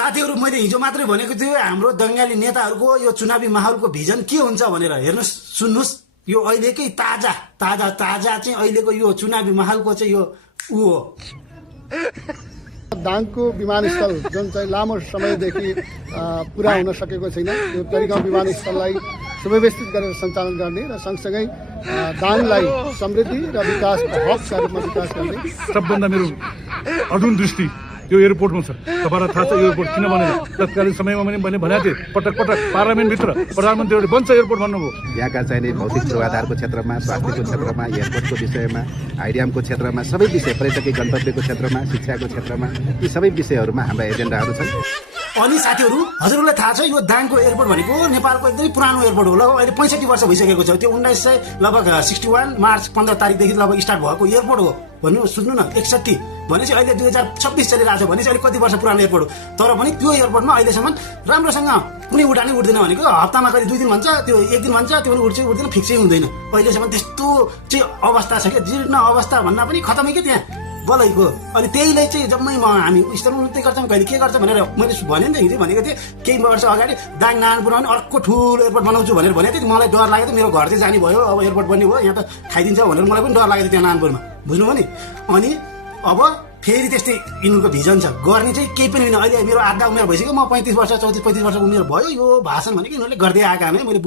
साथीहरू मैले हिजो मात्रै भनेको थियो हाम्रो दङ्गाली नेताहरूको यो चुनावी माहौलको भिजन के हुन्छ भनेर हेर्नुहोस् सुन्नुहोस् यो अहिलेकै ताजा ताजा ताजा चाहिँ अहिलेको यो चुनावी माहौलको चाहिँ यो ऊ हो। दाङको विमानस्थल जुन चाहिँ लामो समयदेखि पुरा हुन सकेको छैन, यो तरिगाउँ विमानस्थललाई सुव्यवस्थित गरेर सञ्चालन गर्ने र सँगसँगै दाङलाई समृद्धि र विकासको हबका रूपमा विकास गर्ने सबभन्दा मेरो अडुन दृष्टि यो एयरपोर्टमा छ। तपाईँलाई थाहा छ यो एयरपोर्ट किन बनेन? तत्कालीन समयमा मैले भनेको थिएँ, पटक पटक पार्लियामेन्टभित्र प्रधानमन्त्रीहरूले बन्छ एयरपोर्ट भन्नुभयो। यहाँका चाहिने भौतिक पूर्वाधारको क्षेत्रमा, स्वास्थ्यको क्षेत्रमा, एयरपोर्टको विषयमा, आइडिएमको क्षेत्रमा, सबै विषय, पर्यटकीय गन्तव्यको क्षेत्रमा, शिक्षाको क्षेत्रमा, यी सबै विषयहरूमा हाम्रा एजेन्डाहरू छन्। अनि साथीहरू हजुरहरूलाई थाहा छ यो दाङको एयरपोर्ट भनेको नेपालको एकदमै पुरानो एयरपोर्ट हो। लगभग अहिले 65 वर्ष भइसकेको छ। त्यो 1961 मार्च 15 तारिकदेखि लगभग स्टार्ट भएको एयरपोर्ट हो भन्नु। सुन्नु न, 61 भनेपछि अहिले 2026 चलिरहेको छ भनेपछि अहिले कति वर्ष पुरानो एयरपोर्ट हो। तर पनि त्यो एयरपोर्टमा अहिलेसम्म राम्रोसँग कुनै उडानै उठ्दैन भनेको हप्तामा कहिले 2 दिन भन्छ, त्यो 1 दिन भन्छ, त्यो पनि उठ्दैन, फिक्सै हुँदैन। अहिलेसम्म त्यस्तो चाहिँ अवस्था छ क्या, जीर्ण अवस्था भन्दा पनि खतमै के त्यहाँ बलैको। अनि त्यहीलाई चाहिँ जम्मै हामी स्तरमा नृत्य गर्छौँ, कहिले के गर्छ भनेर मैले भने नि त हिजो भनेको थिएँ केही वर्ष अगाडि दाङ नारायणपुरमा पनि अर्को ठुलो एयरपोर्ट बनाउँछु भनेर भनेको थिएँ। मलाई डर लाग्यो, मेरो घर चाहिँ जाने भयो, अब एयरपोर्ट बन्ने भयो, यहाँ त खाइदिन्छ भनेर मलाई पनि डर लागेको थियो त्यहाँ नारायणपुरमा, बुझ्नुभयो नि। अनि अब फेरि त्यस्तै यिनीहरूको भिजन छ, गर्ने चाहिँ केही पनि होइन। अहिले मेरो आधा उमेर भइसक्यो, म 35 वर्ष 34-35 वर्ष उमेर भयो। यो भाषण भनेको यिनीहरूले गर्दै आएका नै मैले